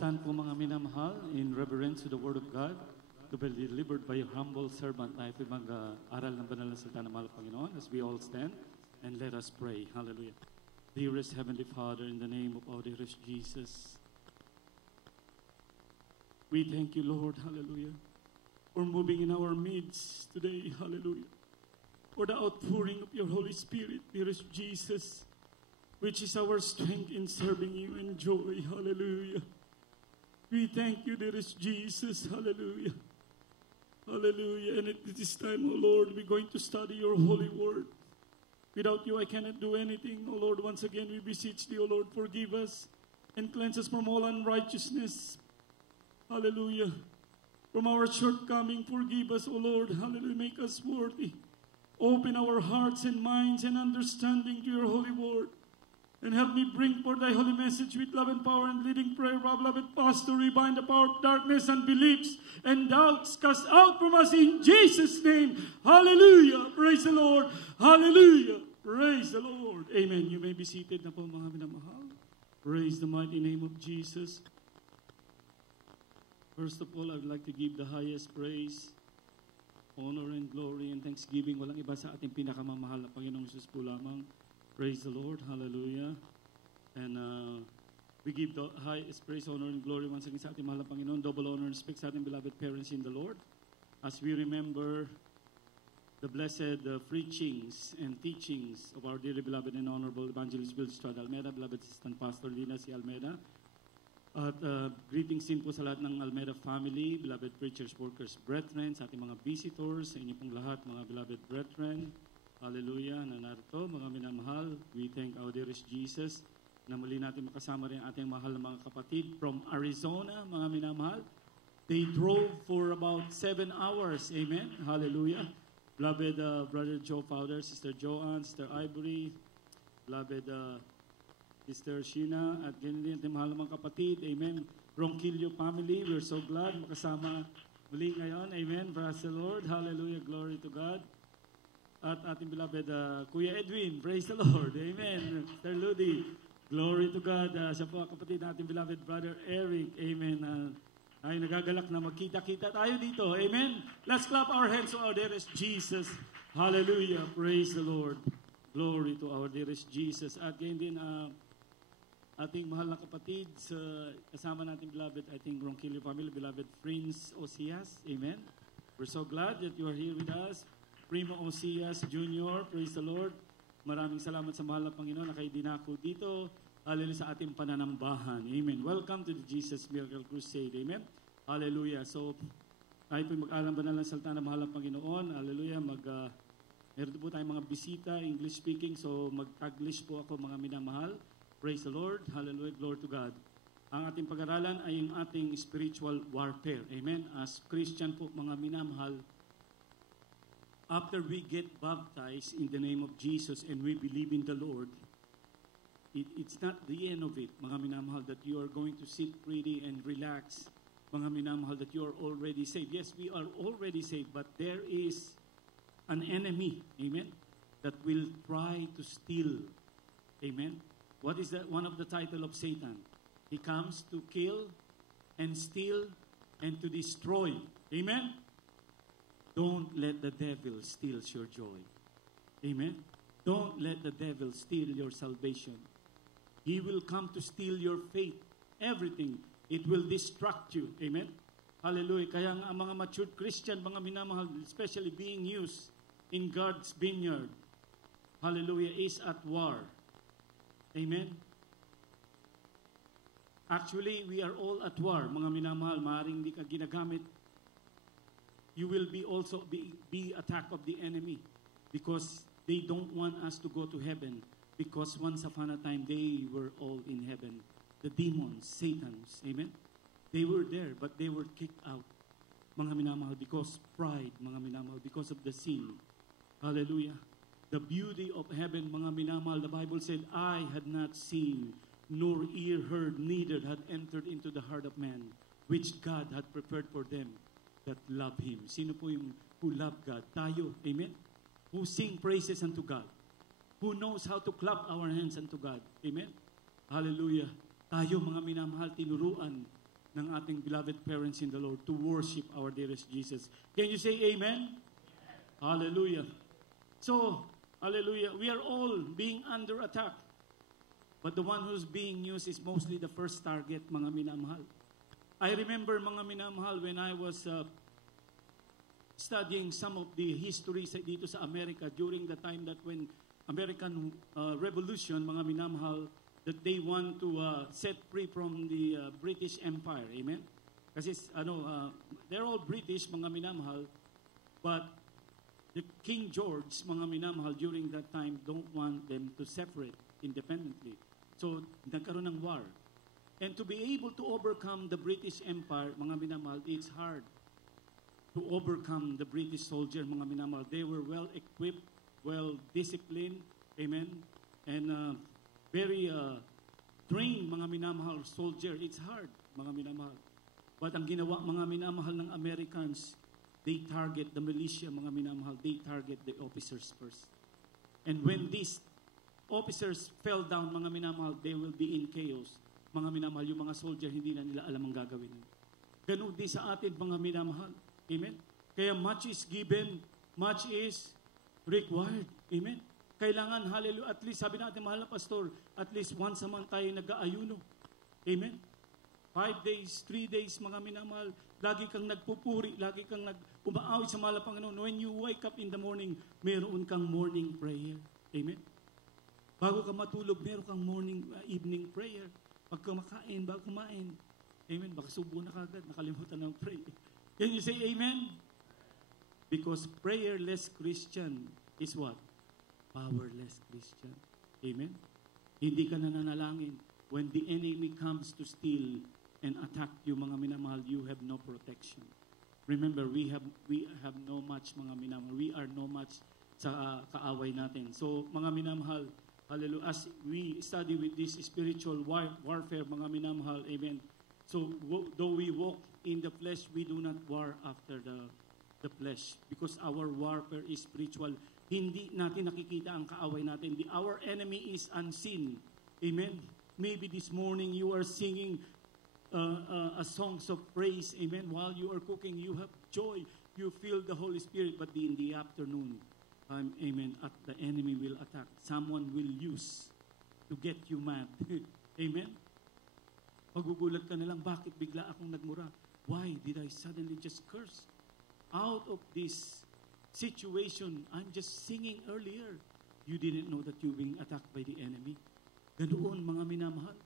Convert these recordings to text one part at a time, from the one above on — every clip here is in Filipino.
stand po mga minamahal in reverence to the Word of God to be delivered by your humble servant na ito'y mag-aral ng banal na salita ng mahal na Panginoon as we all stand and let us pray. Hallelujah. Dearest Heavenly Father, in the name of our dearest Jesus, we thank you, Lord, hallelujah, for moving in our midst today, hallelujah, for the outpouring of your Holy Spirit, dearest Jesus, which is our strength in serving you and joy. Hallelujah. We thank you, dearest Jesus. Hallelujah. Hallelujah. And at this time, O Lord, we're going to study your holy word. Without you, I cannot do anything. O Lord, once again, we beseech thee, O Lord, forgive us and cleanse us from all unrighteousness. Hallelujah. From our shortcoming, forgive us, O Lord. Hallelujah. Make us worthy. Open our hearts and minds and understanding to your holy word. And help me bring forth thy holy message with love and power and leading prayer of our beloved pastor. Rebind the power of darkness and beliefs and doubts. Cast out from us in Jesus' name. Hallelujah. Praise the Lord. Hallelujah. Praise the Lord. Amen. You may be seated na po mga minamahal. Praise the mighty name of Jesus. First of all, I would like to give the highest praise, honor, and glory and thanksgiving. Walang iba sa ating pinakamamahal na Panginoong Jesus po lamang. Praise the Lord. Hallelujah. And we give the highest praise, honor, and glory once again sa ating mahal na Panginoon. Double honor and respect sa ating beloved parents in the Lord. As we remember the blessed preachings and teachings of our dearly beloved and honorable Evangelist Bill Estrada Almeida, beloved Assistant Pastor Lina C. Almeida. At greetings din po sa lahat ng Almeida family, beloved preachers, workers, brethren, sa ating mga visitors, sa inyo pong lahat, mga beloved brethren. Hallelujah, na narito, mga minamahal, we thank our dearest Jesus na muli natin makasama rin ating mahal na mga kapatid from Arizona, mga minamahal. They drove for about 7 hours, amen, hallelujah. Beloved Brother Joe Fowler, Sister Joanne, Sister Ivory, beloved Sister Sheena, at ganyan din ating mahal na mga kapatid, amen. Ronquillo family, we're so glad makasama muli ngayon, amen, praise the Lord, hallelujah, glory to God. At ating beloved Kuya Edwin, praise the Lord, amen. Sir Ludi, glory to God. Siya po kapatid natin beloved brother Eric, amen. Ay nagagalak na magkita-kita tayo dito, amen. Let's clap our hands to our dearest Jesus. Hallelujah, praise the Lord. Glory to our dearest Jesus. At ganyan din ating mahal na kapatid sa kasama natin beloved, I think Ronquillo family, beloved Prince Osias, amen. We're so glad that you are here with us. Primo Osias Jr., praise the Lord. Maraming salamat sa mahal na Panginoon na kayo dinako dito. Hallelujah sa ating pananambahan. Amen. Welcome to the Jesus Miracle Crusade. Amen. Hallelujah. So, tayo po mag-alam banal ng salita ng mahal na Panginoon. Hallelujah. Meron po tayong mga bisita, English speaking. So, mag-Taglish po ako mga minamahal. Praise the Lord. Hallelujah. Glory to God. Ang ating pag-aralan ay yung ating spiritual warfare. Amen. As Christian po mga minamahal, after we get baptized in the name of Jesus and we believe in the Lord, it's not the end of it, mga minamahal, that you are going to sit pretty and relax, mga minamahal, that you are already saved. Yes, we are already saved, but there is an enemy, amen, that will try to steal, amen. What is that? One of the title of Satan. He comes to kill and steal and to destroy, amen. Don't let the devil steal your joy. Amen? Don't let the devil steal your salvation. He will come to steal your faith. Everything. It will distract you. Amen? Hallelujah. Kaya ang mga matured Christian, mga minamahal, especially being used in God's vineyard, hallelujah, is at war. Amen? Actually, we are all at war, mga minamahal. Maaaring hindi ka ginagamit, you will be also be attack of the enemy because they don't want us to go to heaven because once upon a time they were all in heaven. The demons, Satans, amen? They were there but they were kicked out, mga minamahal, because pride, mga minamahal, because of the sin. Hallelujah. The beauty of heaven, mga minamahal, the Bible said, "I had not seen, nor ear heard, neither had entered into the heart of man, which God had prepared for them that love Him." Sino po yung who love God? Tayo, amen? Who sing praises unto God. Who knows how to clap our hands unto God. Amen? Hallelujah. Tayo mga minamahal, tinuruan ng ating beloved parents in the Lord to worship our dearest Jesus. Can you say amen? Hallelujah. So, hallelujah, we are all being under attack. But the one who's being used is mostly the first target, mga minamahal. I remember, mga minamahal, when I was studying some of the histories dito sa Amerika during the time that when American Revolution, mga minamahal, that they want to set free from the British Empire. Amen? Kasi, they're all British, mga minamahal, but the King George, mga minamahal, during that time, don't want them to separate independently. So, nagkaroon ng war. And to be able to overcome the British Empire, mga minamahal, it's hard to overcome the British soldier, mga minamahal. They were well-equipped, well-disciplined, amen, and very trained, mga minamahal, soldier. It's hard, mga minamahal. But ang ginawa, mga minamahal, ng Americans, they target the militia, mga minamahal. They target the officers first. And when these officers fell down, mga minamahal, they will be in chaos. Mga minamahal, yung mga soldier, hindi na nila alam ang gagawin. Ganun din sa atin, mga minamahal. Amen? Kaya much is given, much is required. Amen? Kailangan, hallelujah, at least, sabi natin, mahal na pastor, at least once a month tayo nag-aayuno. Amen? 5 days, 3 days, mga minamahal, lagi kang nagpupuri, lagi kang umaawit sa mahal na Panginoon. When you wake up in the morning, meron kang morning prayer. Amen? Bago ka matulog, meron kang evening prayer. Pag kumakain, bago kumain. Amen? Baka subo na kagad, nakalimutan ng pray. Can you say amen? Because prayerless Christian is what? Powerless Christian. Amen? Hindi ka nananalangin. When the enemy comes to steal and attack you, mga minamahal, you have no protection. Remember, we have no match, mga minamahal. We are no match sa kaaway natin. So, mga minamahal, hallelujah, as we study with this spiritual warfare, mga minamahal, amen. So, though we walk in the flesh, we do not war after the flesh. Because our warfare is spiritual. Hindi natin nakikita ang kaaway natin. Our enemy is unseen. Amen. Maybe this morning you are singing a songs of praise. Amen. While you are cooking, you have joy. You feel the Holy Spirit. But in the afternoon, amen, at the enemy will attack. Someone will use to get you mad. Amen? Magugulat ka na lang, bakit bigla akong nagmura? Why did I suddenly just curse? Out of this situation, I'm just singing earlier. You didn't know that you're being attacked by the enemy. Ganoon, mga minamahal.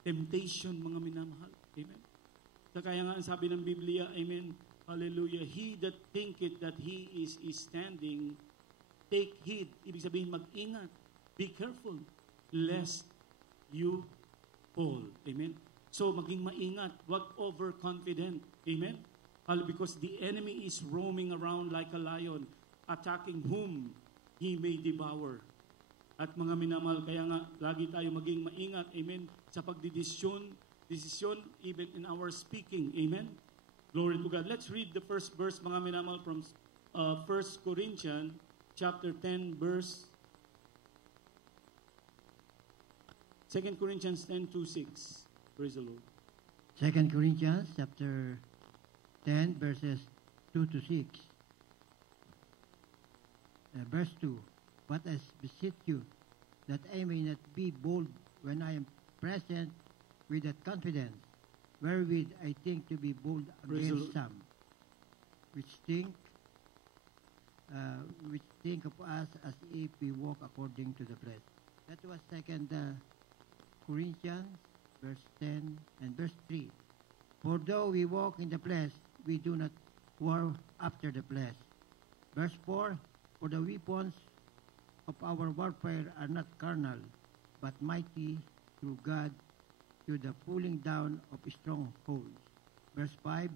Temptation, mga minamahal. Amen? Kaya nga, sabi ng Biblia, amen, hallelujah, he that thinketh that he is standing, take heed. Ibig sabihin, mag-ingat. Be careful, lest you fall. Amen? So, maging maingat. Huwag overconfident. Amen? Because the enemy is roaming around like a lion, attacking whom he may devour. At mga minamahal, kaya nga, lagi tayo maging maingat. Amen? Sa pagdidesisyon, even in our speaking. Amen? Glory to God. Let's read the first verse, mga minamahal, from 1 Corinthians chapter 10, verse 2 Corinthians 10:2-6. Praise the Lord. 2 Corinthians chapter 10, verses 2-6. Verse 2. But I beseech you, that I may not be bold when I am present with that confidence, wherewith I think to be bold against some, which think of us as if we walk according to the flesh. That was 2 Corinthians, verse 10 and verse 3. For though we walk in the flesh, we do not war after the flesh. Verse 4, for the weapons of our warfare are not carnal, but mighty through God to the pulling down of strongholds. Verse 5,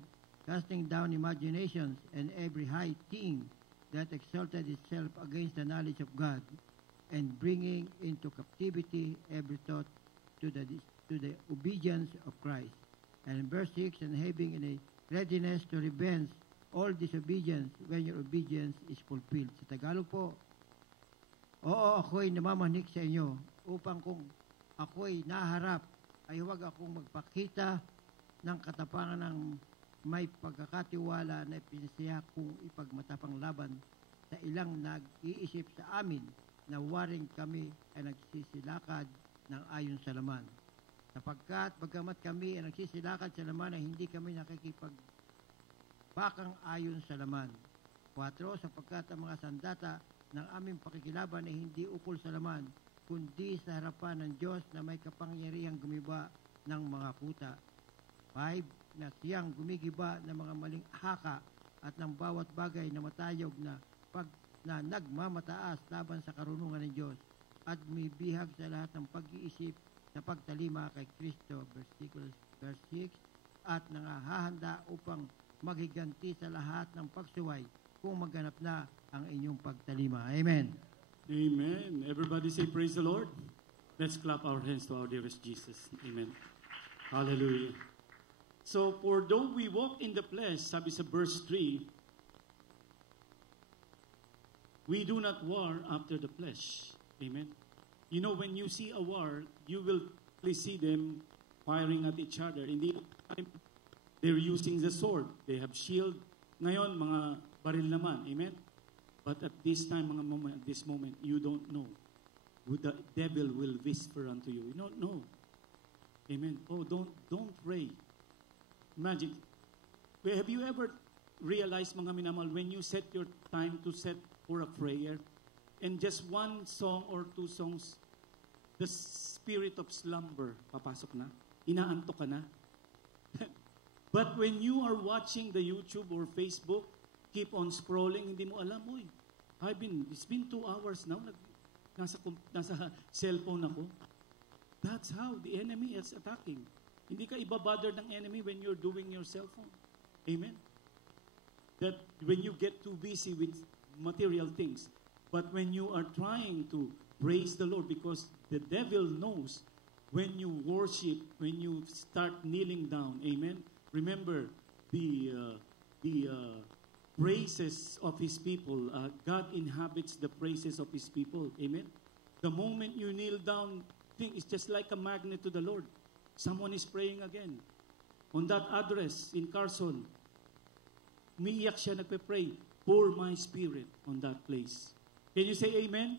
casting down imaginations and every high thing that exalted itself against the knowledge of God, and bringing into captivity every thought to the obedience of Christ. And in verse 6, and having in a readiness to revenge all disobedience when your obedience is fulfilled. Sa Tagalog po, oo, ako'y namamanik sa inyo upang kung ako'y naharap ay huwag akong magpakita ng katapangan ng may pagkakatiwala na pinasiya kung ipagmatapang laban sa ilang nag-iisip sa amin na waring kami ay nagsisilakad ng ayon sa laman. Sapagkat bagamat kami ay nagsisilakad sa laman ay hindi kami nakikipagpakang ayon sa laman. 4. Sapagkat ang mga sandata ng aming pakikilaban ay hindi ukol sa laman, kundi sa harapan ng Diyos na may kapangyarihang gumiba ng mga kuta. 5. Na siyang gumigiba ng mga maling haka at ng bawat bagay na matayog na nagmamataas laban sa karunungan ng Diyos at bihag sa lahat ng pag-iisip na pagtalima kay Kristo, verse 6, at nangahahanda upang magiganti sa lahat ng pagsuway kung maganap na ang inyong pagtalima. Amen. Amen. Everybody say praise the Lord. Let's clap our hands to our dearest Jesus. Amen. Hallelujah. So, for though we walk in the flesh, sabi sa verse 3, we do not war after the flesh. Amen. You know, when you see a war, you will see them firing at each other. In the time, they're using the sword. They have shield. Ngayon, mga baril naman. Amen. But at this time, at this moment, you don't know who the devil will whisper unto you. You don't know. Amen. Oh, don't pray. Imagine. Have you ever realized, mga minamahal, when you set your time to set for a prayer, and just one song or two songs, the spirit of slumber, papasok na. Inaantok ka na. But when you are watching the YouTube or Facebook, keep on scrolling, hindi mo alam, it's been 2 hours now, nasa cellphone ako. That's how the enemy is attacking. Hindi ka ibabother ng enemy when you're doing your cellphone. Amen? That when you get too busy with material things, but when you are trying to praise the Lord, because the devil knows when you worship, when you start kneeling down, amen? Remember, the praises of His people, God inhabits the praises of His people, amen? The moment you kneel down, it's just like a magnet to the Lord. Someone is praying again. On that address in Carson, umiiyak siya, nagpe-pray, pour my spirit on that place. Can you say amen?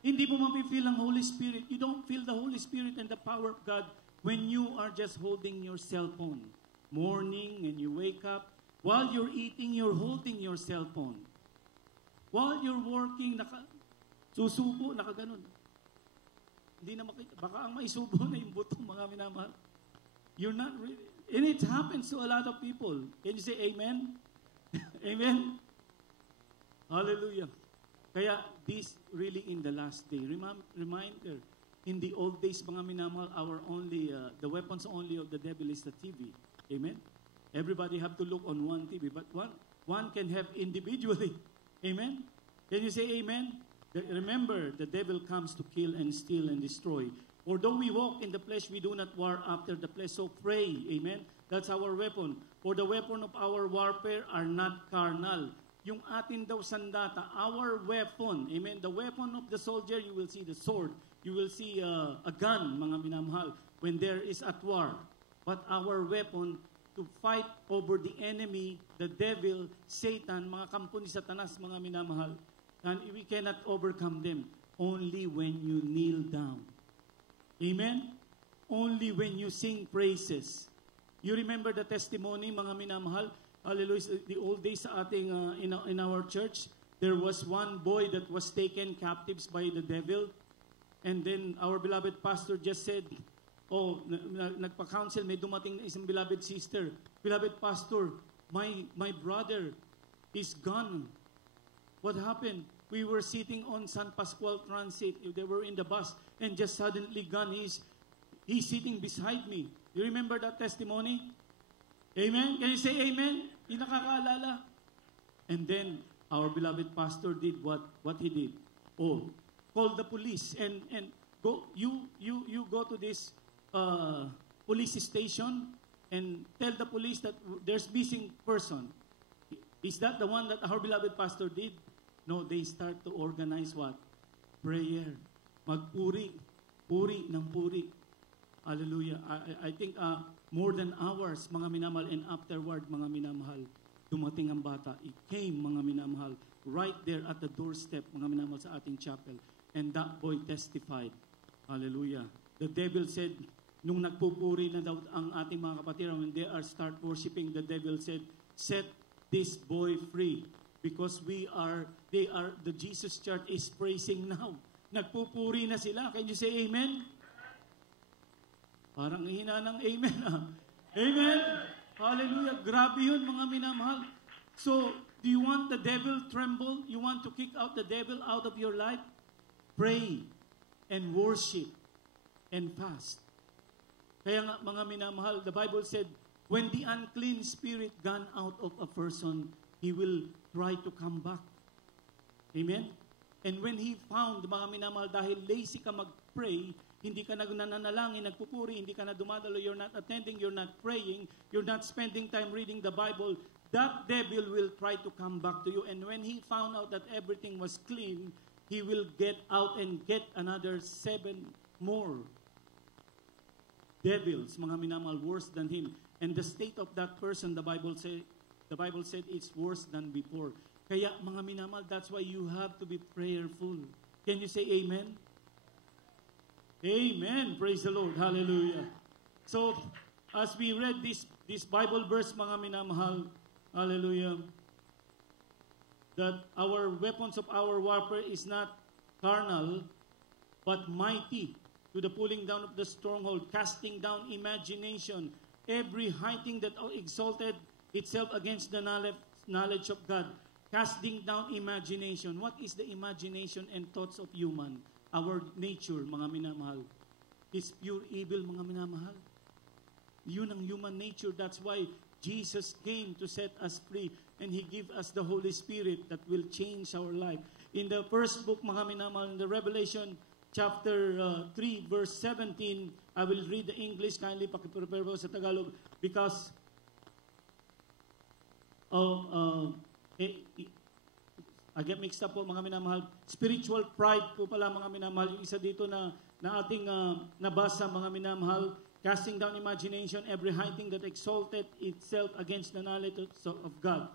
Hindi mo mapifeel ang Holy Spirit. You don't feel the Holy Spirit and the power of God when you are just holding your cell phone. Morning, and you wake up. While you're eating, you're holding your cell phone. While you're working, susubo, nakaganon. Hindi na makita. Baka ang maisubo na yung buto, mga minamahal. You're not really. And it happens to a lot of people. Can you say amen? Amen? Hallelujah. Kaya this really in the last day. Reminder, in the old days, mga minamahal, the weapons only of the devil is the TV. Amen? Everybody have to look on one TV, but one can have individually. Amen? Can you say amen? Remember, the devil comes to kill and steal and destroy. Although we walk in the flesh, we do not war after the flesh. So pray. Amen? That's our weapon. For the weapon of our warfare are not carnal. Yung atin daw sandata, our weapon. Amen? The weapon of the soldier, you will see the sword. You will see a gun, mga minamahal, when there is at war. But our weapon to fight over the enemy, the devil, Satan, mga kampo ni Satanas, mga minamahal, and we cannot overcome them only when you kneel down. Amen? Only when you sing praises. You remember the testimony, mga minamahal? Hallelujah. The old days sa ating, in our church, there was one boy that was taken captives by the devil. And then our beloved pastor just said, nagpa-counsel, may dumating na isang beloved sister. Beloved pastor, my brother is gone. What happened? We were sitting on San Pascual Transit. They were in the bus, and just suddenly gone. He's sitting beside me. You remember that testimony? Amen? Can you say amen? Hindi nakakaalala. And then, our beloved pastor did what he did. Call the police and go. You go to this police station and tell the police that there's missing person. Is that the one that our beloved pastor did? No, they start to organize what? Prayer. Magpuri. Puri ng puri. Hallelujah. I think More than hours, mga minamahal, and afterward, mga minamahal, dumating ang bata. It came, mga minamahal, right there at the doorstep, mga minamahal, sa ating chapel. And that boy testified. Hallelujah. The devil said, nung nagpupuri na daw ang ating mga kapatid, when they are start worshiping, the devil said, set this boy free. Because the Jesus Church is praising now. Nagpupuri na sila. Can you say amen? Parang hina ng amen. Amen? Hallelujah. Grabe yun, mga minamahal. So, do you want the devil tremble? You want to kick out the devil out of your life? Pray and worship and fast. Kaya nga, mga minamahal, the Bible said, when the unclean spirit gone out of a person, he will try to come back. Amen? And when he found, mga minamahal, dahil lazy ka mag-pray, hindi ka nananalangin, nagpupuri, hindi ka na dumadalo, you're not attending, you're not praying, you're not spending time reading the Bible, that devil will try to come back to you. And when he found out that everything was clean, he will get out and get another 7 more devils, mga minamahal, worse than him. And the state of that person, the Bible said it's worse than before. Kaya, mga minamahal, that's why you have to be prayerful. Can you say amen? Amen. Praise the Lord. Hallelujah. So, as we read this Bible verse, mga minamahal, hallelujah, that our weapons of our warfare is not carnal, but mighty to the pulling down of the stronghold, casting down imagination, every high thing that exalted itself against the knowledge of God, casting down imagination. What is the imagination and thoughts of human? Our nature, mga minamahal, is pure evil, mga minamahal. Yun ang human nature. That's why Jesus came to set us free, and He gave us the Holy Spirit that will change our life. In the first book, mga minamahal, in the Revelation chapter 3, verse 17, I will read the English, kindly pakiprepare po sa Tagalog, because I get mixed up po, mga minamahal. Spiritual pride po pala, mga minamahal. Yung isa dito na ating nabasa, mga minamahal. Casting down imagination, every high thing that exalted itself against the knowledge of God.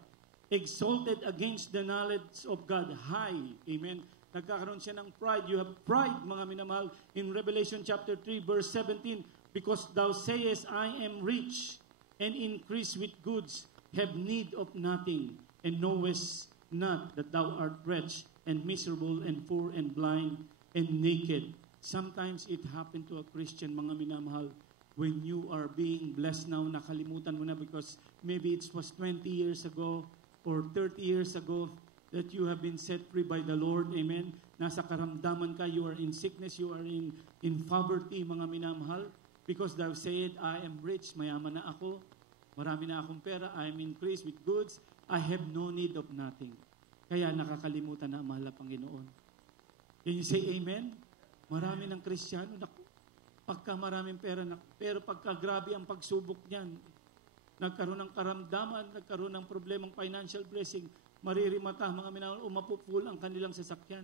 Exalted against the knowledge of God. High. Amen. Nagkakaroon siya ng pride. You have pride, mga minamahal. In Revelation chapter 3, verse 17, because thou sayest, I am rich and increase with goods, have need of nothing, and knowest not that thou art wretched and miserable and poor and blind and naked. Sometimes it happened to a Christian, mga minamahal, when you are being blessed now, nakalimutan mo na because maybe it was 20 years ago or 30 years ago that you have been set free by the Lord. Amen. Nasa karamdaman ka, you are in sickness, you are in poverty, mga minamahal, because thou said, I am rich, mayaman na ako, marami na akong pera, I am increased with goods, I have no need of nothing. Kaya nakakalimutan na ang mahal na Panginoon. Can you say amen? Marami ng Kristiyano, pagka maraming pera, pero pagka grabe ang pagsubok niyan, nagkaroon ng karamdaman, nagkaroon ng problemang financial blessing, maririmata, mga minamahal, o mapupul ang kanilang sasakyan.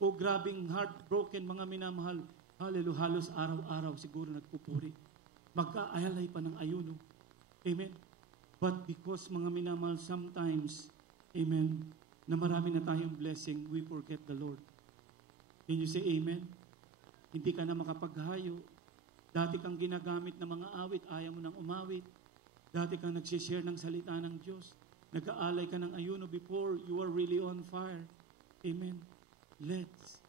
O grabing heartbroken, mga minamahal, hallelujah, halos araw-araw siguro nagpupuri. Magkaayalay pa ng ayuno. Amen? But because, mga minamahal, sometimes, amen, na marami na tayong blessing, we forget the Lord. Can you say amen? Hindi ka na makapaghayo. Dati kang ginagamit ng mga awit, ayaw mo nang umawit. Dati kang nagsishare ng salita ng Diyos. Nag-aalay ka ng ayuno before you are really on fire. Amen. Let's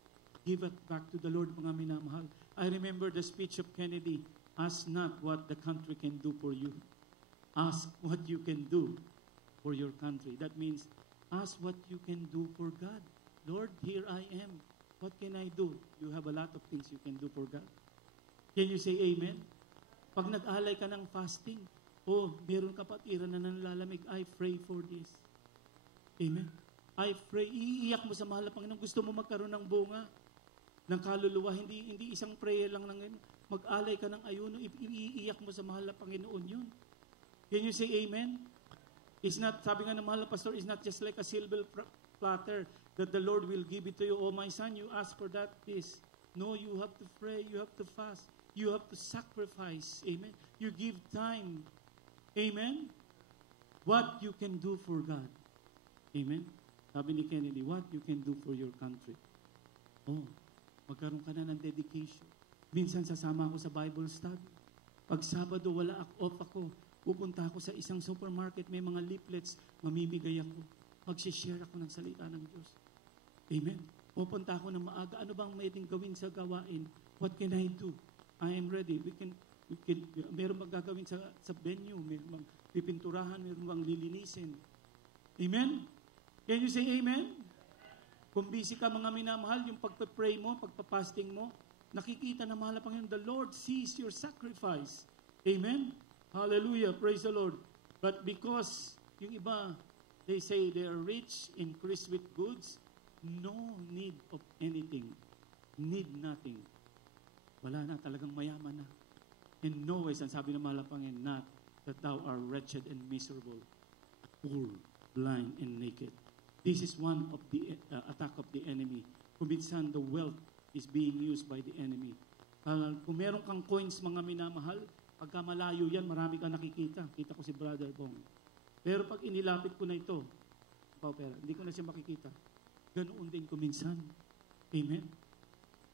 give it back to the Lord, mga minamahal. I remember the speech of Kennedy, ask not what the country can do for you. Ask what you can do for your country. That means, ask what you can do for God. Lord, here I am. What can I do? You have a lot of things you can do for God. Can you say amen? Pag nag-alay ka ng fasting, meron kapatiran na nanlalamig, I pray for this. Amen? I pray, iiyak mo sa mahal na Panginoon. Gusto mo magkaroon ng bunga, ng kaluluwa, hindi isang prayer lang ng mag-alay ka ng ayuno, iiyak mo sa mahal na Panginoon yun. Can you say amen? It's not, sabi nga ng mahal na pastor, it's not just like a silver platter that the Lord will give it to you. Oh, my son, you ask for that, this. No, you have to pray, you have to fast. You have to sacrifice. Amen. You give time. Amen. What you can do for God. Amen. Sabi ni Kennedy, what you can do for your country. Oh, magkaroon ka na ng dedication. Minsan sasama ako sa Bible study. Pag Sabado, off ako. Pupunta ako sa isang supermarket, may mga leaflets, mamimigay ako. Mag-share ako ng salita ng Diyos. Amen. Pupunta ako ng maaga. Ano bang pwedeng gawin sa gawain? What can I do? I am ready. Meron magagawin sa venue, meron bang pipinturahan, meron bang lilinisin. Amen? Can you say amen? Kung busy ka mga minamahal, yung pagpa-pray mo, pagpa-fasting mo, nakikita na mahal na Panginoon, the Lord sees your sacrifice. Amen? Hallelujah. Praise the Lord. But because yung iba, they say they are rich, increased with goods, no need of anything. Need nothing. Wala na, talagang mayaman na. In no ways, ang sabi ng mahal na Panginoon, not that thou art wretched and miserable, poor, blind, and naked. This is one of the attack of the enemy. Kung minsan, the wealth is being used by the enemy. Kung meron kang coins, mga minamahal, pagka malayo yan, marami kang nakikita. Kita ko si Brother Bong. Pero pag inilapit ko na ito, pera, hindi ko na siya makikita. Ganoon din ko minsan. Amen?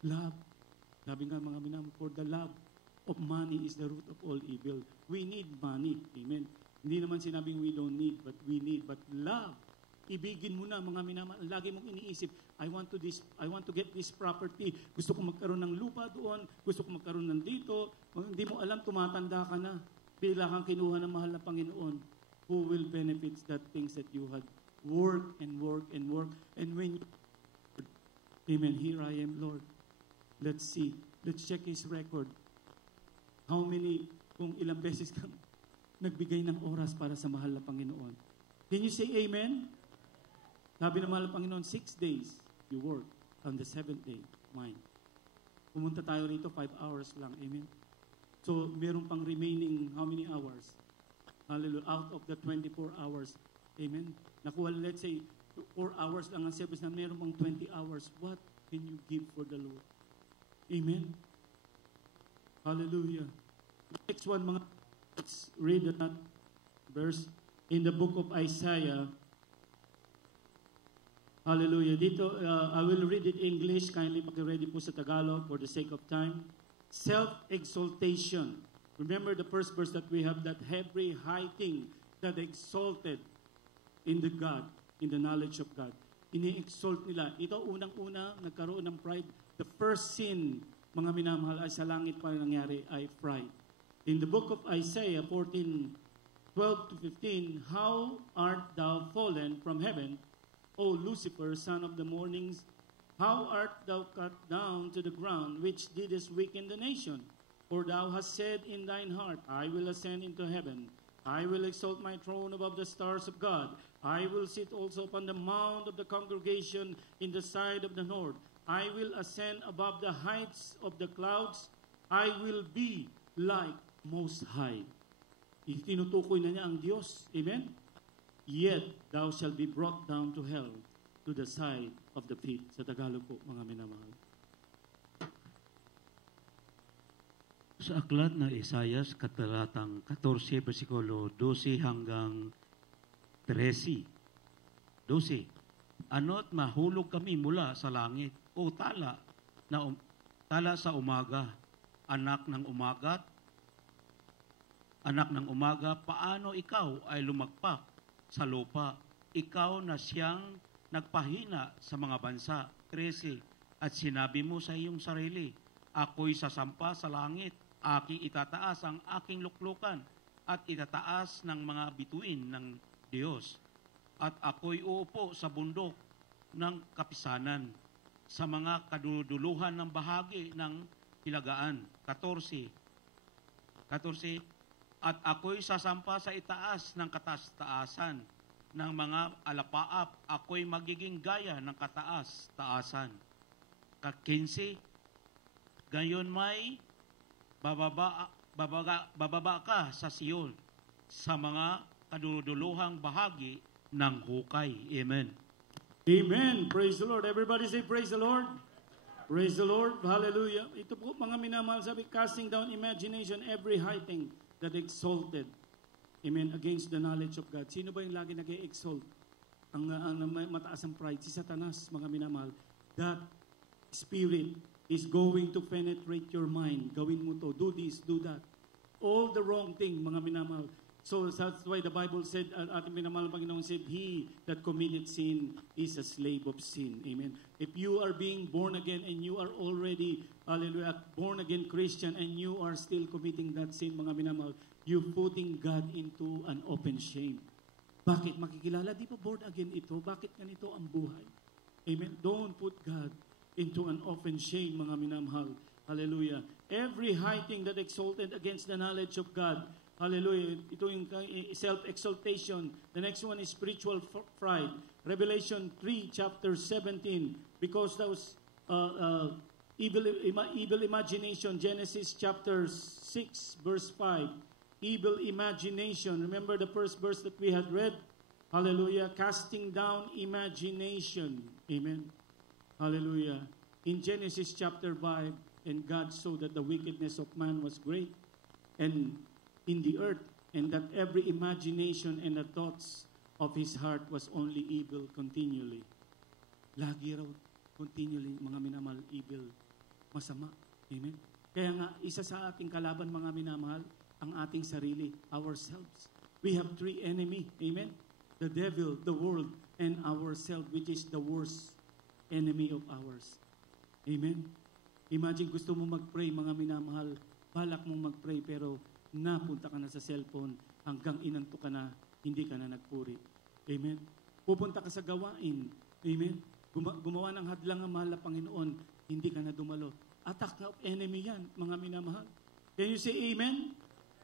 Love. Sabi nga mga minamahal, for the love of money is the root of all evil. We need money. Amen? Hindi naman sinabing we don't need, but we need. But love, ibigin mo na mga minamahal. Lagi mong iniisip, I want to get this property. Gusto ko magkaroon ng lupa doon. Gusto ko magkaroon ng dito. Hindi mo alam, tumatanda ka na. Bigla kang kinuha ng mahal na Panginoon. Who will benefit that things that you had work and work and work. And when you, amen, here I am, Lord. Let's see. Let's check His record. How many, kung ilang beses kang nagbigay ng oras para sa mahal na Panginoon. Can you say amen? Sabi ng mahal na Panginoon, 6 days you work. On the 7th day, mine. Pumunta tayo rito, 5 hours lang. Amen? So, meron pang remaining how many hours? Hallelujah. Out of the 24 hours. Amen? Nakuha, let's say, 4 hours lang ang service na meron pang 20 hours. What can you give for the Lord? Amen? Hallelujah. Next one, let's read that verse in the book of Isaiah. Hallelujah. Dito, I will read it in English. Kindly paki-ready po sa Tagalog for the sake of time. Self-exaltation. Remember the first verse that we have, that every high thing that exalted in the God, in the knowledge of God. Ini-exalt nila. Ito, unang-una, nagkaroon ng pride. The first sin, mga minamahal, ay sa langit pa nangyari, ay pride. In the book of Isaiah 14:12-15, how art thou fallen from heaven, O Lucifer, son of the mornings, how art thou cut down to the ground, which didst weaken the nation? For thou hast said in thine heart, I will ascend into heaven. I will exalt my throne above the stars of God. I will sit also upon the mount of the congregation in the side of the north. I will ascend above the heights of the clouds. I will be like Most High. Tinutukoy na niya ang Diyos. Amen? Yet thou shalt be brought down to hell, to the side of the pit. Sa Tagalog po, mga minamahal. Sa aklat ng Isayas, katalatang 14, versikulo 12 hanggang 13. 12. Ano't mahulog kami mula sa langit, o tala sa umaga, anak ng umaga, paano ikaw ay lumagpak sa lupa? Ikaw na siyang nagpahina sa mga bansa. 13. At sinabi mo sa iyong sarili, ako'y sasampa sa langit, aking itataas ang aking luklukan, at itataas ng mga bituin ng Diyos. At ako'y uupo sa bundok ng kapisanan, sa mga kaduduluhan ng bahagi ng hilagaan. 14. At ako'y sasampa sa itaas ng kataas-taasan ng mga alapaap. Ako'y magiging gaya ng kataas-taasan. 15. Gayon may bababa ka sa Sion, sa mga kaduduluhang bahagi ng hukay. Amen. Amen. Praise the Lord. Everybody say praise the Lord. Praise the Lord. Hallelujah. Ito po, mga minamahal, sabi, casting down imagination, every high thing that exalted, amen, against the knowledge of God. Sino ba yung lagi nag-exalt? Ang mataas ang pride, si Satanas, mga minamahal. That spirit is going to penetrate your mind. Gawin mo to. Do this, do that. All the wrong thing, mga minamahal. So that's why the Bible said, ating minamahal ng Panginoon said, he that committed sin is a slave of sin. Amen. If you are being born again and you are already, hallelujah, born again Christian and you are still committing that sin, mga minamahal, you're putting God into an open shame. Bakit? Makikilala, di ba born again ito? Bakit ganito ang buhay? Amen. Don't put God into an open shame, mga minamahal. Hallelujah. Every high thing that exalted against the knowledge of God. Hallelujah. Ito yung self-exaltation. The next one is spiritual pride. Revelation 3, chapter 17. Because those evil imagination. Genesis chapter 6, verse 5. Evil imagination. Remember the first verse that we had read? Hallelujah. Casting down imagination. Amen. Hallelujah. In Genesis chapter 5, and God saw that the wickedness of man was great, and in the earth, and that every imagination and the thoughts of his heart was only evil continually. Lagi raw, continually, mga minamahal, evil, masama. Amen? Kaya nga, isa sa ating kalaban, mga minamahal, ang ating sarili, ourselves. We have three enemy. Amen? The devil, the world, and ourselves, which is the worst enemy of ours. Amen? Imagine, gusto mo mag-pray, mga minamahal, balak mong mag-pray, pero napunta ka na sa cellphone, hanggang inanto ka na, hindi ka na nagpuri. Amen? Pupunta ka sa gawain. Amen? Gumawa ng hadlang ang mahal na Panginoon, hindi ka na dumalo. Attack of enemy yan, mga minamahal. Can you say amen?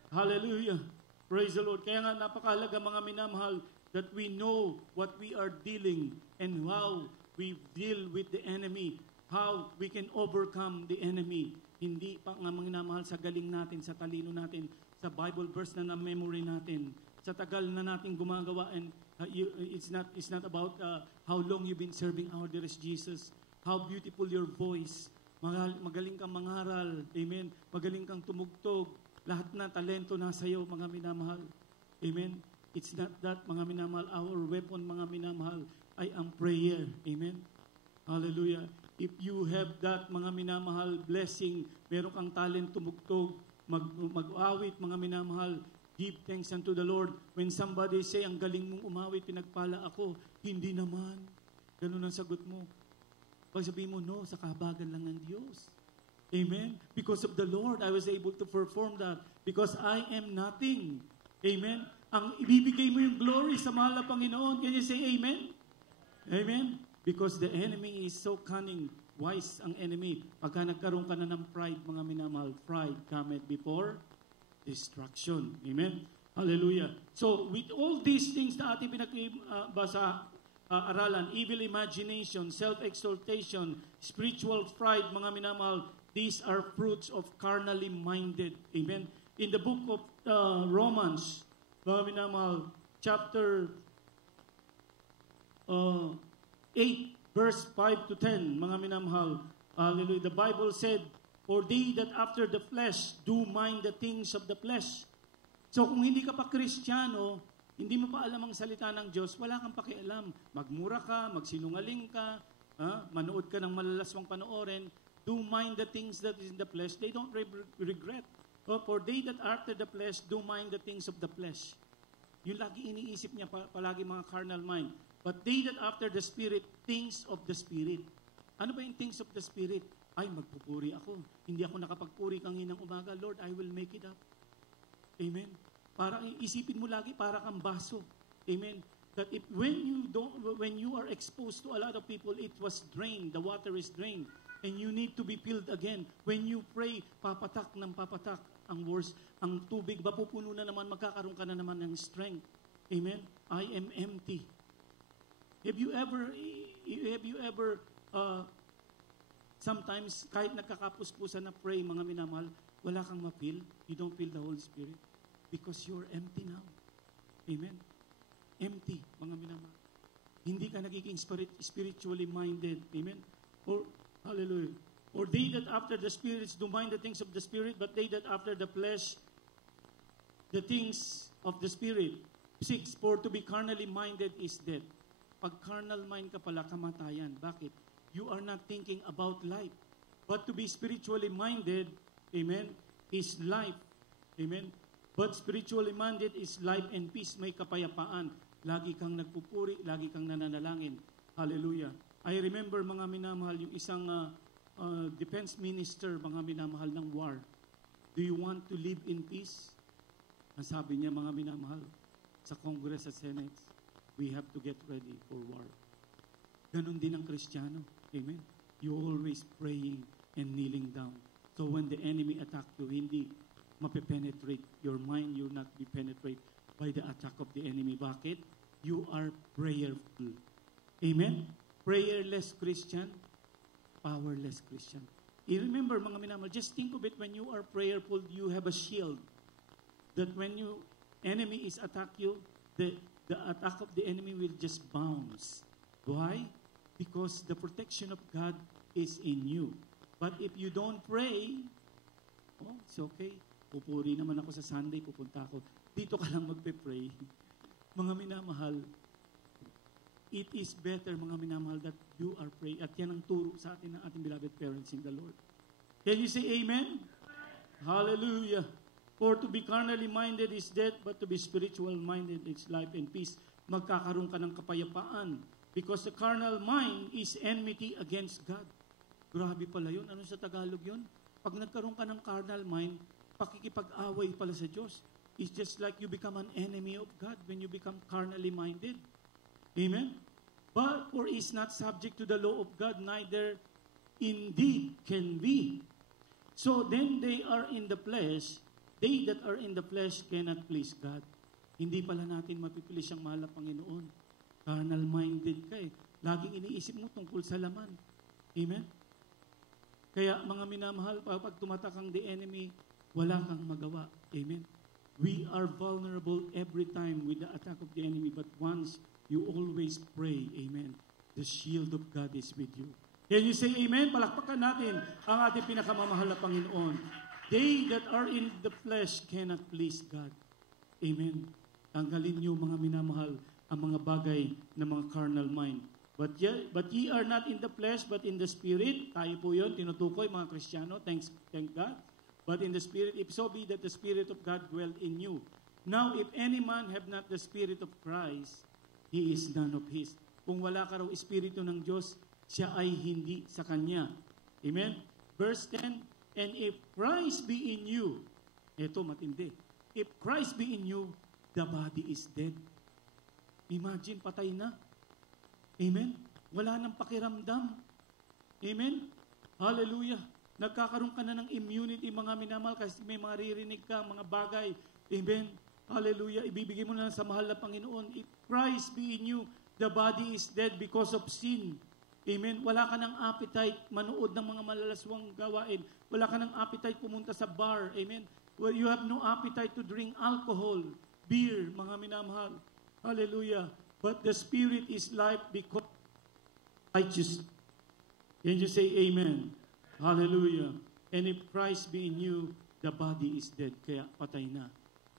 Hallelujah. Praise the Lord. Kaya nga napakahalaga, mga minamahal, that we know what we are dealing and how we deal with the enemy, how we can overcome the enemy. Hindi pa nga mga minamahal sa galing natin, sa talino natin, sa Bible verse na memory natin, sa tagal na natin gumagawa, and it's not about how long you've been serving our dearest Jesus, how beautiful your voice, magaling kang mangaral, amen, magaling kang tumugtog, lahat na talento nasa iyo, mga minamahal. Amen. It's not that, mga minamahal, our weapon, mga minamahal, ay ang prayer. Amen. Hallelujah. If you have that, mga minamahal, blessing, meron kang talent tumugtog, mag-awit, mga minamahal, give thanks unto the Lord. When somebody say, ang galing mong umawit, pinagpala ako, hindi naman. Ganun ang sagot mo. Pag sabihin mo, no, sa kahabagan lang ng Diyos. Amen? Because of the Lord, I was able to perform that. Because I am nothing. Amen? Ang ibibigay mo yung glory sa mahal na Panginoon. Can you say amen? Amen? Because the enemy is so cunning, wise ang enemy. Pagka nagkaroon ka na ng pride, mga minamahal, pride cometh before destruction. Amen? Hallelujah. So, with all these things na ating pinag-basa, aralan, evil imagination, self-exaltation, spiritual pride, mga minamahal, these are fruits of carnally minded. Amen? In the book of Romans, mga minamahal, chapter 8, verse 5 to 10, mga minamahal. Hallelujah. The Bible said, for they that after the flesh do mind the things of the flesh. So kung hindi ka pa Kristiyano, hindi mo pa alam ang salita ng Diyos, wala kang pakialam. Magmura ka, magsinungaling ka, manood ka ng malalaswang panoorin, do mind the things that is in the flesh, they don't regret. For they that after the flesh do mind the things of the flesh. Yung lagi iniisip niya palagi mga carnal mind. But they that after the Spirit, things of the Spirit. Ano ba yung things of the Spirit? Ay, magpupuri ako. Hindi ako nakapagpuri kanginang umaga. Lord, I will make it up. Amen. Para isipin mo lagi, para kang baso. Amen. That if when you are exposed to a lot of people, it was drained. The water is drained. And you need to be filled again. When you pray, papatak ng papatak ang words. Ang tubig, mapupuno na naman, magkakaroon ka na naman ng strength. Amen. I am empty. Have you ever sometimes kahit nagkakapuspusan na pray, mga minamahal, wala kang ma-feel? You don't feel the Holy Spirit because you're empty now. Amen. Empty, mga minamahal. Hindi ka nagiging spiritually minded. Amen. Or hallelujah. Or they that after the spirits do mind the things of the spirit, but they that after the flesh the things of the spirit. 6, for to be carnally minded is death. Pag carnal mind ka pala, kamatayan. Bakit? You are not thinking about life. But to be spiritually minded, amen, is life. Amen. But spiritually minded is life and peace. May kapayapaan. Lagi kang nagpupuri, lagi kang nananalangin. Hallelujah. I remember, mga minamahal, yung isang defense minister, mga minamahal ng war. Do you want to live in peace? Ang sabi niya, mga minamahal, sa Congress at Senate, we have to get ready for war. Ganon din ang Kristiyano. Amen. You always praying and kneeling down. So when the enemy attack you, hindi mape-penetrate your mind, you'll not be penetrated by the attack of the enemy. Bakit? You are prayerful. Amen? Prayerless Christian, powerless Christian. You remember, mga minamahal, just think of it, when you are prayerful, you have a shield. That when you enemy is attack you, the attack of the enemy will just bounce. Why? Because the protection of God is in you. But if you don't pray, it's okay. Pupuri naman ako sa Sunday, pupunta ako. Dito ka lang magpe-pray. Mga minamahal, it is better, mga minamahal, that you are praying. At yan ang turo sa atin ng ating beloved parents in the Lord. Can you say amen? Hallelujah. For to be carnally minded is death, but to be spiritual minded is life and peace. Magkakaroon ka ng kapayapaan. Because the carnal mind is enmity against God. Grabe pala yun. Ano sa Tagalog yun? Pag nagkaroon ka ng carnal mind, pakikipag-away pala sa Diyos. It's just like you become an enemy of God when you become carnally minded. Amen? But for is not subject to the law of God, neither indeed can be. So then they are in the flesh, they that are in the flesh cannot please God. Hindi pala natin mapipilis siyang mahal na Panginoon. Carnal-minded ka eh. Laging iniisip mo tungkol sa laman. Amen? Kaya mga minamahal, pag tumatakang the enemy, wala kang magawa. Amen? We are vulnerable every time with the attack of the enemy, but once you always pray, amen, the shield of God is with you. Can you say amen? Palakpakan natin ang ating pinakamamahal na Panginoon. They that are in the flesh cannot please God. Amen. Tanggalin niyo, mga minamahal, ang mga bagay ng mga carnal mind. But ye are not in the flesh, but in the Spirit. Tayo po yun, tinutukoy mga Kristiyano. Thank God. But in the Spirit, if so be that the Spirit of God dwell in you. Now, if any man have not the Spirit of Christ, he is none of his. Kung wala ka raw Espiritu ng Diyos, siya ay hindi sa Kanya. Amen? Verse 10, and if Christ be in you, eto matindi, if Christ be in you, the body is dead. Imagine, patay na. Amen? Wala nang pakiramdam. Amen? Hallelujah. Nagkakaroon ka na ng immunity, mga minamahal, kasi may mga ririnig ka, mga bagay. Amen? Hallelujah. Ibibigay mo na sa mahal na Panginoon. If Christ be in you, the body is dead because of sin. Amen? Wala ka ng appetite manood ng mga malalaswang gawain. Wala ka ng appetite pumunta sa bar. Amen? Well, you have no appetite to drink alcohol, beer, mga minamahal. Hallelujah. But the Spirit is life because righteous. Can you say amen? Hallelujah. And if Christ be in you, the body is dead. Kaya patay na.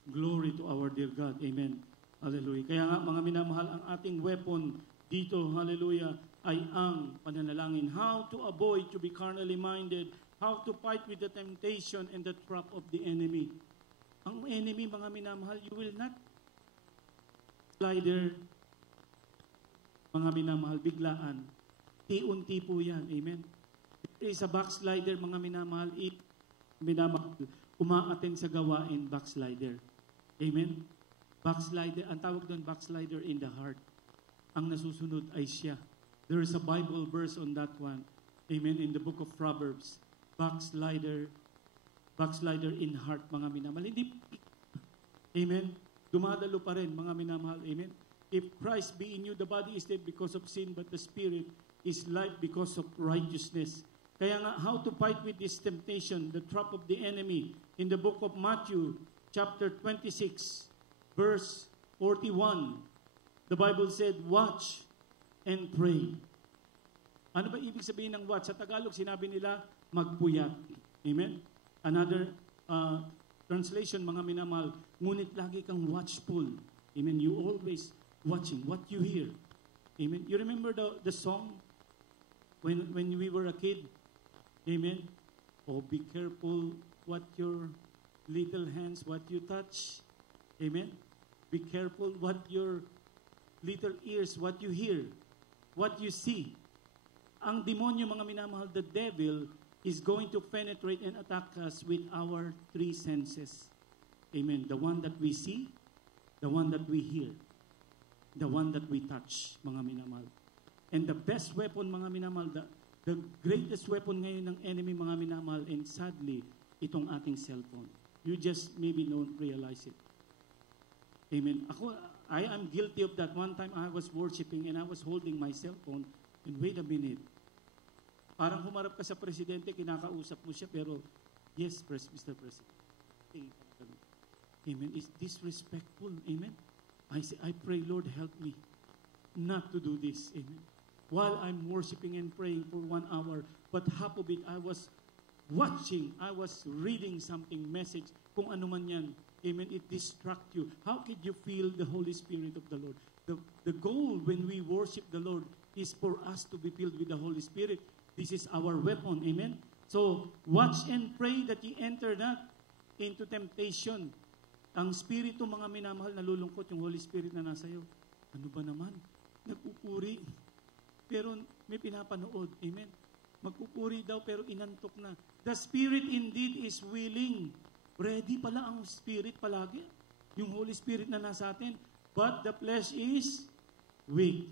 Glory to our dear God. Amen. Hallelujah. Kaya nga, mga minamahal, ang ating weapon dito, hallelujah, ay ang pananalangin. How to avoid to be carnally minded. How to fight with the temptation and the trap of the enemy. Ang enemy, mga minamahal, you will not slider, mga minamahal, biglaan. Unti po yan. Amen. Is a backslider, mga minamahal, umaaten sa gawain, backslider. Amen? Backslider, ang tawag doon, backslider in the heart. Ang nasusunod ay siya. There is a Bible verse on that one. Amen? In the book of Proverbs, backslider in heart, mga minamahal. Hindi, amen? Dumadalo pa rin, mga minamahal. Amen? If Christ be in you, the body is dead because of sin, but the Spirit is life because of righteousness. Kaya nga, how to fight with this temptation, the trap of the enemy, in the book of Matthew, chapter 26, verse 41, the Bible said, watch and pray. Ano ba ibig sabihin ng watch? Sa Tagalog, sinabi nila, magpuyat. Amen? Another translation, mga minamahal, ngunit lagi kang watchful. Amen? You always watching what you hear. Amen? You remember the song when we were a kid? Amen? Oh, be careful what your little hands, what you touch. Amen? Be careful what your little ears, what you hear, what you see. Ang demonyo, mga minamahal, the devil is going to penetrate and attack us with our three senses. Amen. The one that we see, the one that we hear, the one that we touch, mga minamahal. And the best weapon, mga minamahal, the greatest weapon ngayon ng enemy, mga minamahal, and sadly, itong ating cellphone. You just maybe don't realize it. Amen. I am guilty of that. One time I was worshiping and I was holding my cellphone and wait a minute. Parang humarap ka sa presidente, kinakausap mo siya, pero yes, Mr. President. Amen. It's disrespectful. Amen. I pray, Lord, help me not to do this. Amen. While I'm worshiping and praying for 1 hour, but half of it I was watching, I was reading something, message, kung ano man yan. Amen. It distract you. How could you feel the Holy Spirit of the Lord? The goal when we worship the Lord is for us to be filled with the Holy Spirit. This is our weapon. Amen. So, watch and pray that ye enter not into temptation. Ang Spirito, mga minamahal, nalulungkot yung Holy Spirit na nasa iyo. Ano ba naman? Nagpupuri. Pero may pinapanood. Amen. Magpupuri daw pero inantok na. The Spirit indeed is willing. Ready pala ang Spirit palagi. Yung Holy Spirit na nasa atin. But the flesh is weak.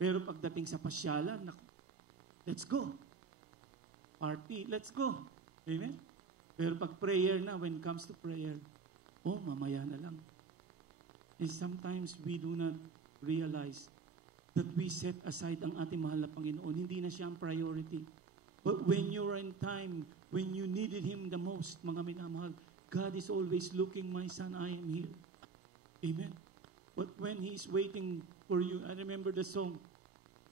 Pero pagdating sa pasyalan, let's go. Party, let's go. Amen? Pero pag prayer na, when it comes to prayer, mamaya na lang. And sometimes we do not realize that we set aside ang ating mahal na Panginoon. Hindi na siya ang priority. But when you're in time, when you needed Him the most, mga minamahal, God is always looking, my son, I am here. Amen? But when He's waiting for you, I remember the song,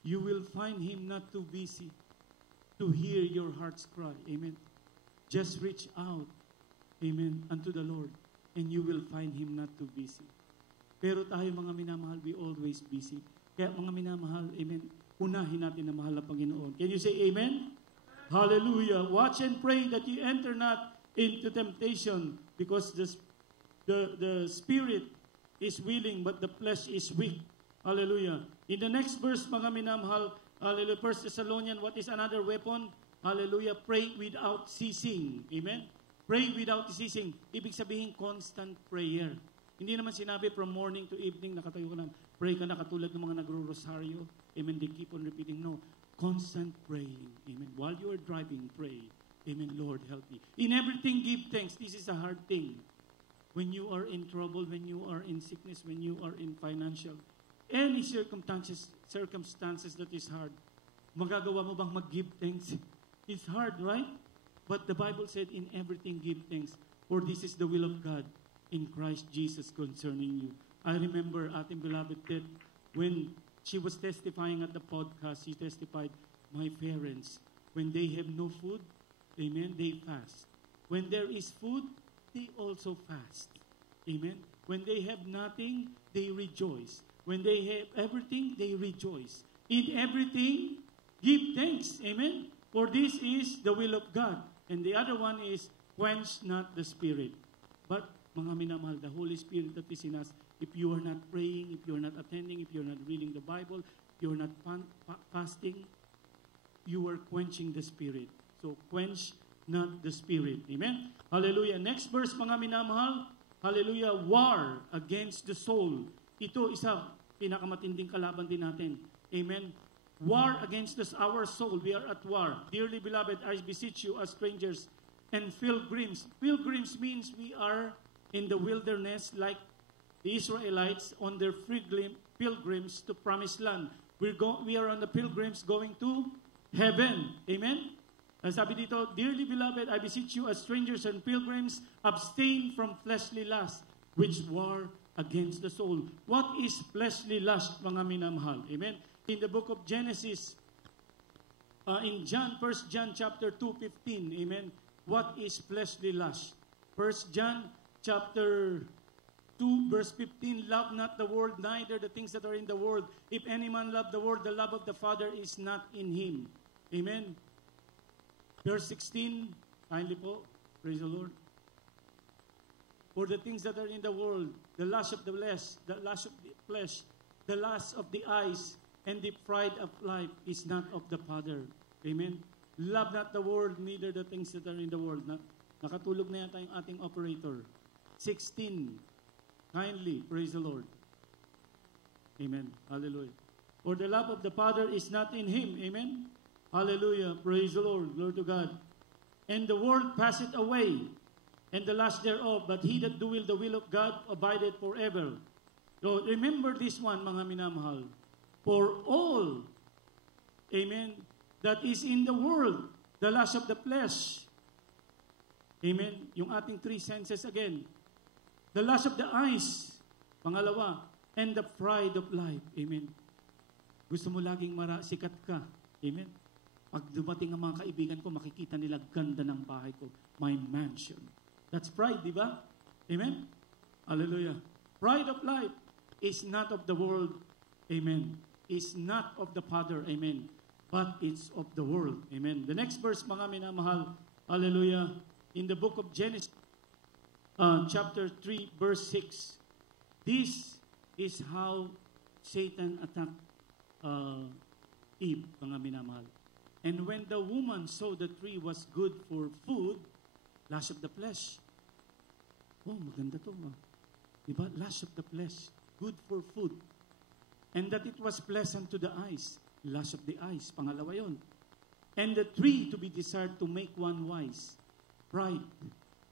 you will find Him not too busy to hear your heart's cry. Amen? Just reach out, amen, unto the Lord, and you will find Him not too busy. Pero tayo, mga minamahal, we always busy. Kaya mga minamahal, amen, unahin natin ang mahal na Panginoon. Can you say amen? Hallelujah. Watch and pray that you enter not into temptation, because the spirit is willing, but the flesh is weak. Hallelujah. In the next verse, mga minamahal, hallelujah, 1 Thessalonians, what is another weapon? Hallelujah, pray without ceasing. Amen? Pray without ceasing. Ibig sabihin, constant prayer. Hindi naman sinabi from morning to evening, nakatayo ka na, pray ka na katulad ng mga nagro-rosaryo. Amen, they keep on repeating. No, constant praying. Amen. While you are driving, pray. Amen, Lord, help me. In everything, give thanks. This is a hard thing. When you are in trouble, when you are in sickness, when you are in financial, any circumstances that is hard, magagawa mo bang mag-give thanks? It's hard, right? But the Bible said, in everything give thanks, for this is the will of God in Christ Jesus concerning you. I remember ating beloved that when she was testifying at the podcast, she testified, my parents, when they have no food, amen, they fast. When there is food, they also fast. Amen? When they have nothing, they rejoice. When they have everything, they rejoice. In everything, give thanks. Amen? For this is the will of God. And the other one is, quench not the Spirit. But, mga minamahal, the Holy Spirit that is in us, if you are not praying, if you are not attending, if you are not reading the Bible, if you are not fasting, you are quenching the Spirit. So, quench not the Spirit. Amen? Hallelujah. Next verse, mga minamahal. Hallelujah. War against the soul. Ito, isa, pinakamatinding kalaban din natin. Amen? War against our soul. We are at war. Dearly beloved, I beseech you as strangers and pilgrims. Pilgrims means we are in the wilderness like the Israelites on their pilgrims to promised land. We are on the pilgrims going to heaven. Amen? Ang sabi dito, dearly beloved, I beseech you as strangers and pilgrims, abstain from fleshly lust, which war against the soul. What is fleshly lust, mga minamahal? Amen? In the book of Genesis, in First John chapter 2:15, amen, what is fleshly lust? First John chapter 2, verse 15, love not the world, neither the things that are in the world. If any man love the world, the love of the Father is not in him. Amen. Verse 16, kindly po, praise the Lord. For the things that are in the world, the lust of the flesh, the lust of the eyes, and the pride of life is not of the Father. Amen. Love not the world, neither the things that are in the world. Nakatulog na yata yung ating operator. 16, kindly, praise the Lord. Amen. Hallelujah. For the love of the Father is not in him. Amen. Hallelujah. Praise the Lord. Glory to God. And the world passeth away, and the lust thereof, but he that doeth the will of God abideth forever. So remember this one, mga minamahal. For all, amen, that is in the world, the lust of the flesh. Amen. Yung ating three senses again. The lust of the eyes, pangalawa, and the pride of life. Amen. Gusto mo laging sikat ka. Amen. Pag dumating ang mga kaibigan ko, makikita nila ganda ng bahay ko. My mansion. That's pride, di ba? Amen? Hallelujah. Pride of life is not of the world. Amen. Is not of the Father. Amen. But it's of the world. Amen. The next verse, mga minamahal. Hallelujah. In the book of Genesis, chapter 3, verse 6. This is how Satan attacked Eve, mga minamahal. And when the woman saw the tree was good for food, lust of the flesh. Oh, maganda to. Diba? Lust of the flesh, good for food. And that it was pleasant to the eyes, lust of the eyes, pangalawa yon. And the tree to be desired to make one wise, pride.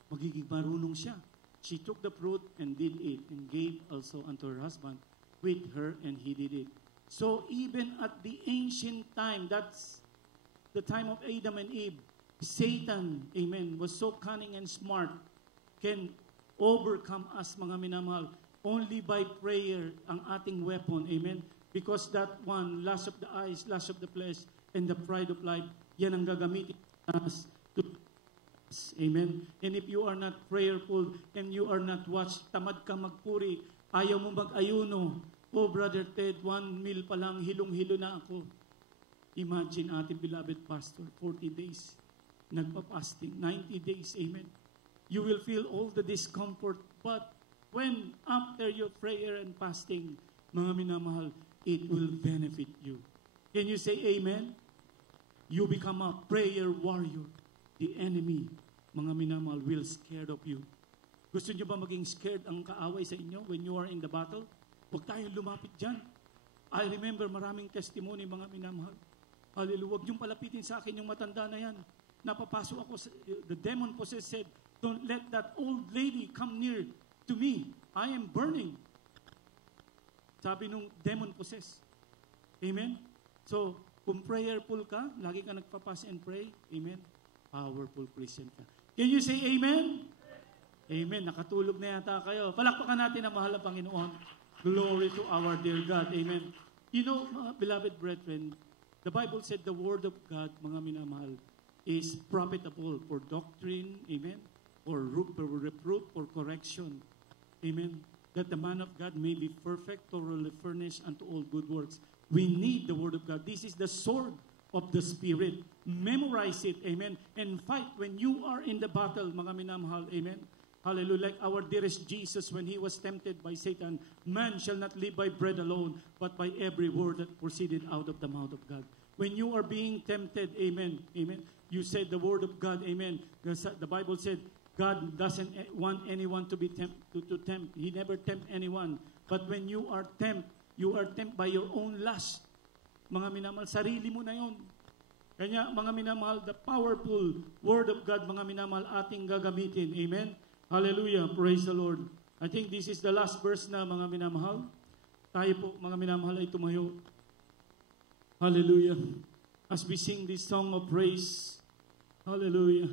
Magiging marunong siya. She took the fruit and did eat, and gave also unto her husband with her, and he did it. So even at the ancient time, that's the time of Adam and Eve, Satan, amen, was so cunning and smart, can overcome us, mga minamahal, only by prayer, ang ating weapon, amen? Because that one, lust of the eyes, lust of the flesh, and the pride of life, yan ang gagamitin us to us, amen? And if you are not prayerful, and you are not watched, tamad ka magpuri, ayaw mo mag-ayuno, oh, Brother Ted, 1 meal pa lang, hilong-hilo na ako. Imagine ating beloved pastor, 40 days, nagpa-fasting, 90 days, amen. You will feel all the discomfort, but when after your prayer and fasting, mga minamahal, it will benefit you. Can you say amen? You become a prayer warrior. The enemy, mga minamahal, will scared of you. Gusto nyo ba maging scared ang kaaway sa inyo when you are in the battle? Huwag tayong lumapit dyan. I remember maraming testimony, mga minamahal. Hallelujah. Huwag niyong palapitin sa akin yung matanda na yan. Napapasok ako, the demon possessed said, don't let that old lady come near to me. I am burning. Sabi nung demon possessed. Amen? So, kung prayerful ka, lagi ka nagpapas and pray, amen? Powerful Christian ka. Can you say amen? Amen. Nakatulog na yata kayo. Palakpakan natin ang mahal na Panginoon. Glory to our dear God. Amen. You know, beloved brethren, the Bible said the Word of God, mga minamahal, is profitable for doctrine, amen, for reproof, for correction, amen, that the man of God may be perfect, thoroughly furnished unto all good works. We need the Word of God. This is the sword of the Spirit. Memorize it, amen, and fight when you are in the battle, mga minamahal, amen. Hallelujah. Like our dearest Jesus, when he was tempted by Satan, man shall not live by bread alone, but by every word that proceeded out of the mouth of God. When you are being tempted, amen, amen, you said the word of God, amen. The Bible said, God doesn't want anyone to be to tempt. He never tempt anyone. But when you are tempted by your own lust. Mga minamahal, sarili mo na yon. Kanya, mga minamahal, the powerful word of God, mga minamahal, ating gagamitin. Amen? Hallelujah. Praise the Lord. I think this is the last verse na, mga minamahal. Tayo po, mga minamahal, ay tumayo. Hallelujah. As we sing this song of praise, hallelujah.